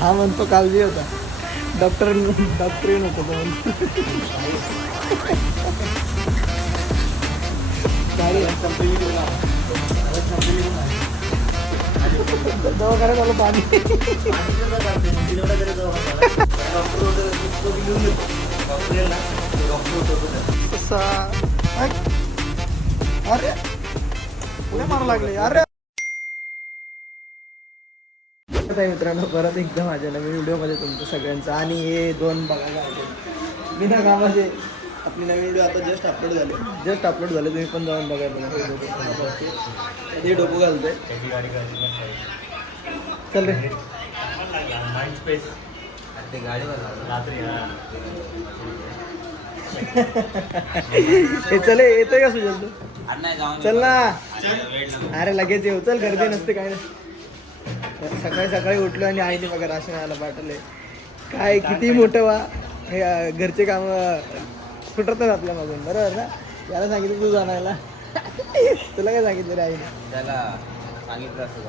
हा म्हणतो कालजी होता. डॉक्टर नको तो म्हणतो. दवाखान्यात आलं पाणी. अरे पुढे मारा लागले. अरे मित्रांनो, परत एकदा माझ्या नवीन व्हिडिओमध्ये तुमचं सगळ्यांचं. आणि हे दोन बघायला बिना कामाचे आपली नवीन व्हिडिओ आता जस्ट अपलोड झाले. तुम्ही पण जाऊन बघाय बघा. हे डोकं घालतोय. चल रे हे चले. येतोय का सुजल तू? चल ना. अरे लगेच येऊ. चल, गर्दी नसते काय नाही. सकाळी सकाळी उठलो आणि आईने बघा राशन आला पाठवले. काय किती मोठं वा हे घरचे काम सुटतच आपल्या मागून. बरोबर ना? याला सांगितलं तू जाणायला. तुला काय सांगितलं रे आईने? त्याला सांगितलं असं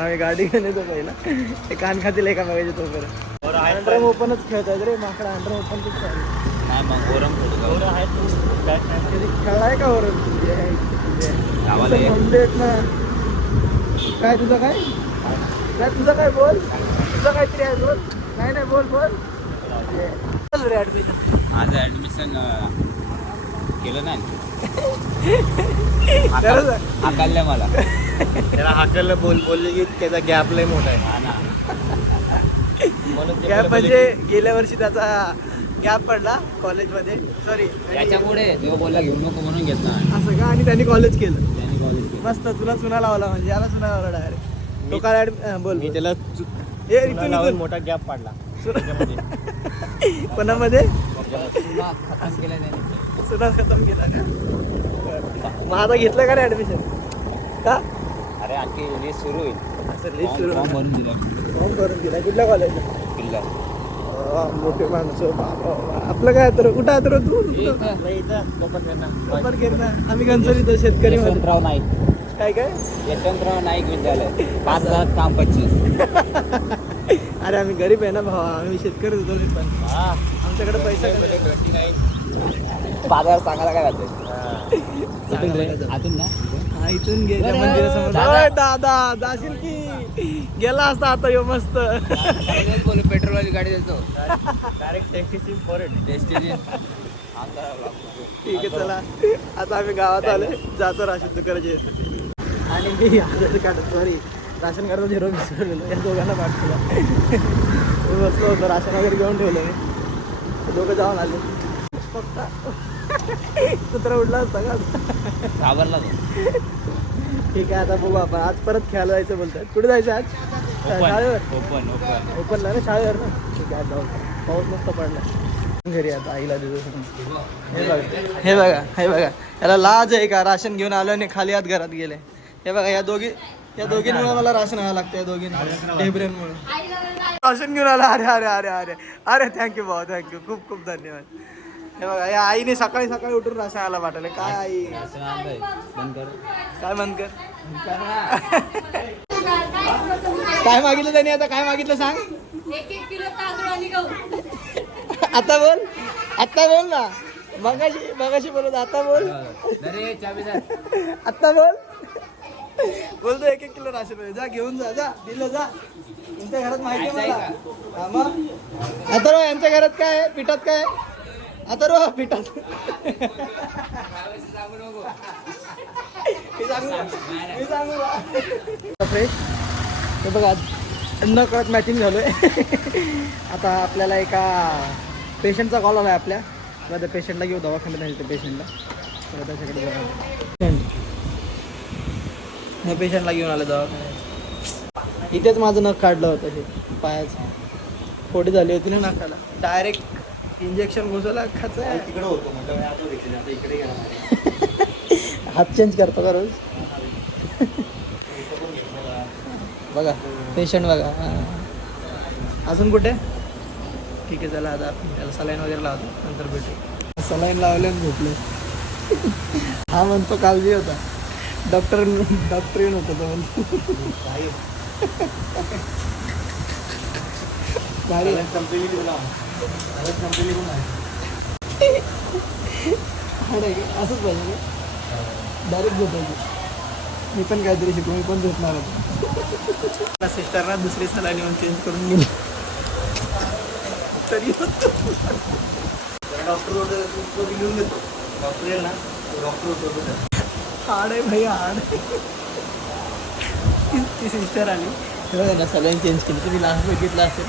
आम्ही गाडी घेऊन येतो पहिला. ते कान खातील एका बघायचे तोपर्यंत. अंडरम ओपनच खेळतात रे माकडा. अंडरम ओपन खूप चालेल. नाही मग खेळलाय का वरून? ना काय तुझं काय तुझं काय बोल. तुझं काहीतरी आहे बोल. नाही बोल चल रे. ऍडमिशन माझं ऍडमिशन केलं नाही. हाकललं मला. त्याला हाकललं बोलले की त्याचा गॅप लय मोठा आहे. गॅप म्हणजे गेल्या वर्षी त्याचा गॅप पडला कॉलेजमध्ये. सॉरी त्याच्यामुळे देव बोलला घेऊन नको म्हणून घेतला असं का. आणि त्यांनी कॉलेज केलं. कॉलेज मस्त. तुला चुना लावला म्हणजे याला चुना लावला डायरेक्ट. तो काय बोल. मी त्याला इथून मोठा गॅप पाडला कोणामध्ये? खतम केला त्याने. सुना खतम केला का? मग आता घेतलं का रे ऍडमिशन? का? अरे आणखी लिस्ट सुरू होईल. असं लिस्ट सुरू फॉर्म भरून दिला. फॉर्म भरून दिला. कुठल्या कॉलेज? किल्ला मोठे माणसं. आपलं काय तर कुठं आहे तर तू? आम्ही गणसोलीतो शेतकरी. यशवंतराव नाईक. काय यशवंतराव नाईक विद्यालय. 5,000 काम 25. अरे आम्ही गरीब आहे ना भावा. आम्ही शेतकरी होतो. पण आमच्याकडे पैसा कमी. 5,000 सांगायला काय जाते आतून ना. हा इथून गेल्या मंदिरासमोर. दादा जाशील की गेला असता आता यो मस्त. बोल पेट्रोलवाली गाडी देतो डायरेक्ट टेस्टिंग फॉरेट. ठीक आहे चला. आता आम्ही गावात आले. जातो राशन दुकानाचे. आणि मी आजारी काढत सॉरी राशन कार्ड झिरो विसरलेलो. या दोघांना पाठवलं. बसलो होतो. राशन वगैरे घेऊन ठेवलं मी. दोघं जाऊन आले. फक्त कुत्रा उडला असता का? घाबरला तो. ठीक आहे आता बघू आपण. आज परत खेळायला जायचं बोलतात. कुठे जायचं आज? शाळेवर. ओपनला ना शाळेवर ना. ठीक आहे जाऊ. पाऊस मस्त पडला. घरी आता आईला देतो. हे बघा याला लाज आहे का? राशन घेऊन आलो आणि खाली हात घरात गेले. हे बघा या दोघींमुळे मला राशन आणावं लागतं. या दोघींना टेबरेनमुळे राशन घेऊन आला. अरे थँक्यू भाऊ. थँक्यू खूप खूप धन्यवाद. हे बघा या आईने सकाळी सकाळी उठून राशन आला पाठवले. काय आई काय बंद कर. काय मागितलं त्यांनी? आता काय मागितलं सांग. 1 किलो तांदूळ आणि गहू. आता बोल ना. मगाशी बोलत. आता बोल. आता बोलतो 1 किलो राशन पाहिजे. जा घेऊन जा दिलं जा. तुमच्या घरात माहिती आहे मला. मग आता यांच्या घरात काय आहे? पिठात काय? आता पिठात फ्रेश. हे बघा न कळत मॅचिंग झालोय. आता आपल्याला एका पेशंटचा कॉल आला आहे आपल्या. त्या पेशंटला घेऊ दवाखान्यात नाही. त्या पेशंटला त्याच्याकडे बघा. ह्या पेशंटला घेऊन आलं दवाखान्यात. इथेच माझं नख काढलं होतं. हे पायाचं फोडी झाली होती ना नाकाला. डायरेक्ट इंजेक्शन घुसवला. खायचं तिकडे होतो इकडे हात चेंज करतो का रोज? बघा पेशंट बघा. अजून कुठे? ठीक आहे चला आता त्याला सलाईन वगैरे लावतो. नंतर भेटू. सलाईन लावले आणि झोपले. हा म्हणतो कालजी होता. डॉक्टर नको तो म्हणतो. भारी संपलेली तुला संपलेली पण आहे. असंच पाहिजे डायरेक्ट झोपायचं. मी पण काहीतरी शिकू, मी पण झोपणार होतो. सिस्टरना दुसरी सलाईन येऊन चेंज करून गेली तरी डॉक्टर होतं घेऊन घेतो. डॉक्टर येईल ना, डॉक्टर होतो. हाड आहे भाई, हाड. ती सिस्टर आली तेव्हा ना सलाईन चेंज केली. तुम्ही लास्ट बघितलं असेल,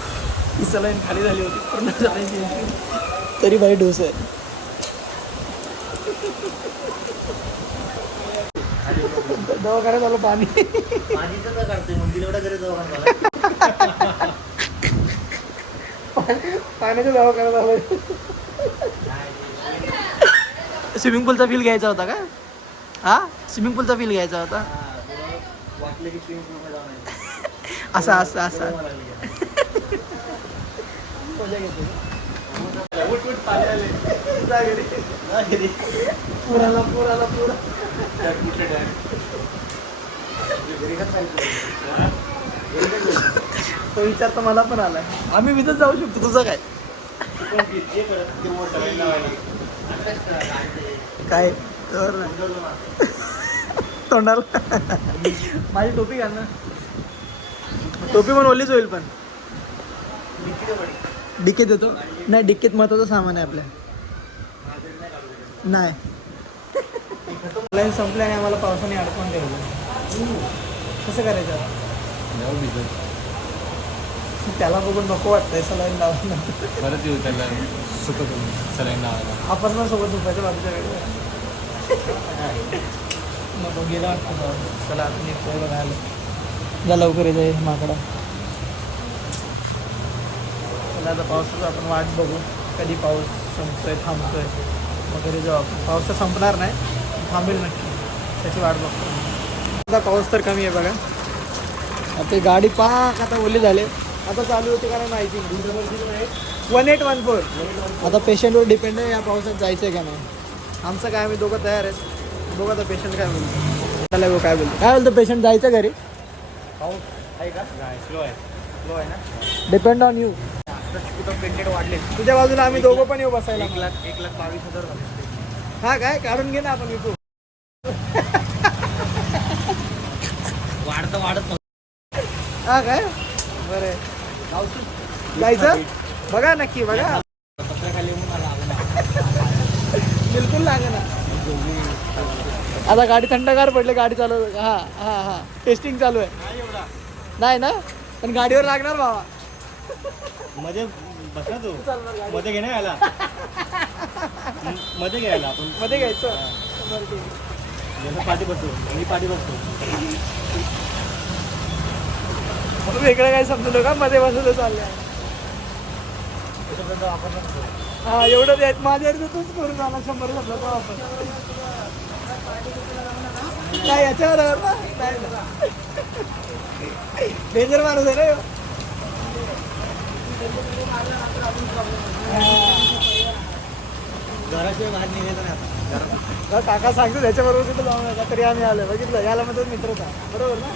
ती सलाईन खाली झाली होती, पूर्ण सलाईन चेंज केली तरी भाई डोस आहे. दवाखान्यात आलं पाणी. माझी तर काढतोय मंदिर एवढा घरी दवाखाना. पाण्याच्या दवाखान्यात आलं. स्विमिंग पूलचा फील घ्यायचा होता का? हा, स्विमिंग पूलचा फील घ्यायचा होता. वाटलं की स्विमिंग पूलमध्ये जाऊन असा असा असा मजा घेतो. उठ उठ पाणी आले. जा घरी. पुराला पुराला पुरा. कुठले टॅग तो विचार तर मला पण आलाय. आम्ही विधच जाऊ शकतो, तुझं काय? काय तर तोंडाला माझी टोपी घाल ना. टोपी पण ओलीच होईल. पण डिकेत देतो. नाही, डिकेत महत्वाचं सामान आहे आपल्या. नाही लाईन संपल्या आणि आम्हाला पावसाने अडकून ठेवलं. कसं करायचं? त्याला बघून नको वाटतंय सलाईन लावून. परत येऊ त्याला सुकत सलाईन लावायला. आपण पण सोबत झोपायचं बाजूच्या वेळेला. नको गेला वाटतं. चला आता निघतोय बघायला. जा लवकर येते माकडा. चला आता पावसाचं आपण वाट बघू, कधी पाऊस संपतोय थांबतोय वगैरे. जाऊ आपण. पाऊस तर संपणार नाही, थांबेल नक्की, त्याची वाट बघतो. आता पाऊस तर कमी आहे बघा. आता गाडी पाक आता ओली झाले. आता चालू होते का नाही माहिती नाही. 1814. आता पेशंटवर डिपेंड आहे या पावसात जायचं आहे का नाही. आमचं काय, आम्ही दोघं तयार आहेत. बघू आता पेशंट काय बोलतो. काय बोलतो, काय बोलतो पेशंट? जायचं घरी? पाऊस आहे का? स्लो आहे. स्लो आहे ना. Depend on you. कुठं पेंटेड वाढले. तुझ्या बाजूला आम्ही दोघं पण येऊ बसायला. 1,22,000 झाले. हा काय काढून घे ना आपण विकू. वाढत हा काय बरं जायचं. बघा नक्की बघा. पत्राखाली येऊन मला बिलकुल लागे ना. आता गाडी थंडगार पडली, गाडी चालू. हा हा हा टेस्टिंग चालू आहे. नाही ना, पण गाडीवर लागणार बाबा. मध्ये बस ना तू. मध्ये घे ना याला. मध्ये घ्यायला आपण. मध्ये घ्यायचं. पाठी बसतो, मी पाठी बसतो. वेगळं काय समजलं का? मध्ये बसवलं चाललंय. हा एवढं द्यायच माझ्या तूच करून आला. 100 झालं का आपण? काय याच्यावर डेंजर माणूस आहे रे. घराशिवाय बाहेर निघायचं नाही आता. काका सांगतो त्याच्याबरोबर कुठं जाऊ नका, तरी आम्ही आलो. बघितलं, याला म्हणतो मित्रता. बरोबर ना?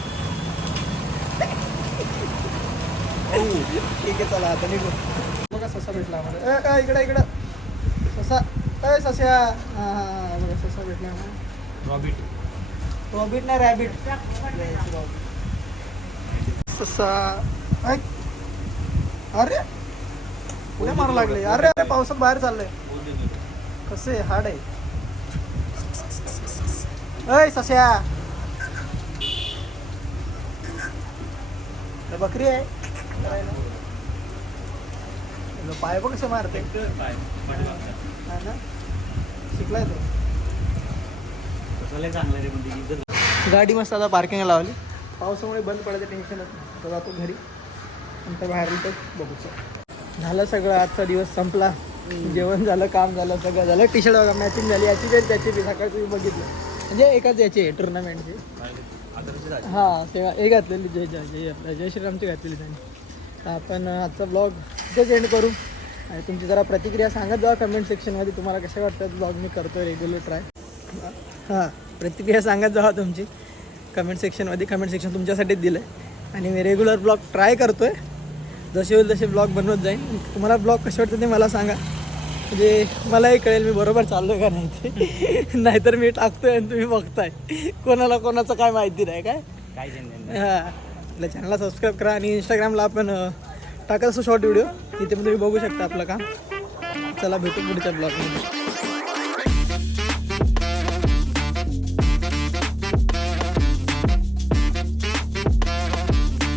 ठीक आहे, चला आता निघू. बघा ससा भेटला आम्हाला. इकडं इकडं ससा. सस्या. हां हां बघा ससा भेटला ना. रॉबिट नाही, रॅबिट. ससा. अरे पुढे मारू लागले. अरे पावसात बाहेर चाललंय. कसे हाड आहे. अय सस्या. बकरी आहे. पाय बघ कसे मारते. हा ना, शिकलाय तो. गाडी मस्त आता पार्किंगला लावली. पावसामुळे बंद पडायचं टेन्शनच नाही. तर जातो घरी, नंतर बाहेर तर बघूच. झालं सगळं. आजचा दिवस संपला. जेवण झालं, काम झालं, सगळं झालं. टी शर्ट बघा मॅचिंग झाली. याची बी त्याची बी. सकाळी तुम्ही बघितलं म्हणजे एकाच याची आहे टुर्नामेंटची. हां तेव्हा हे घातलेली जय श्रीरामची घातलेली त्यांनी. तर आपण आजचा ब्लॉग इथेच एंड करू. आणि तुमची जरा प्रतिक्रिया सांगत जावा कमेंट सेक्शनमध्ये. तुम्हाला कशा वाटतात ब्लॉग मी करतो आहे रेग्युलर ट्राय. हां प्रतिक्रिया सांगत जावा तुमची कमेंट सेक्शनमध्ये. कमेंट सेक्शन तुमच्यासाठीच दिलं आहे आणि मी रेग्युलर ब्लॉग ट्राय करतो आहे. जसे होईल तसे ब्लॉग बनवत जाईन. तुम्हाला ब्लॉग कसे वाटतं ते मला सांगा, म्हणजे मलाही कळेल मी बरोबर चाललो का नाही ते. नाहीतर मी टाकतोय आणि तुम्ही बघताय, कोणाला कोणाचं काय माहिती नाही काय. हां, आपल्या चॅनलला सबस्क्राईब करा आणि इंस्टाग्रामला आपण टाकत असतो शॉर्ट व्हिडिओ, तिथे पण तुम्ही बघू शकता आपलं काम. चला भेटू पुढच्या ब्लॉगमध्ये.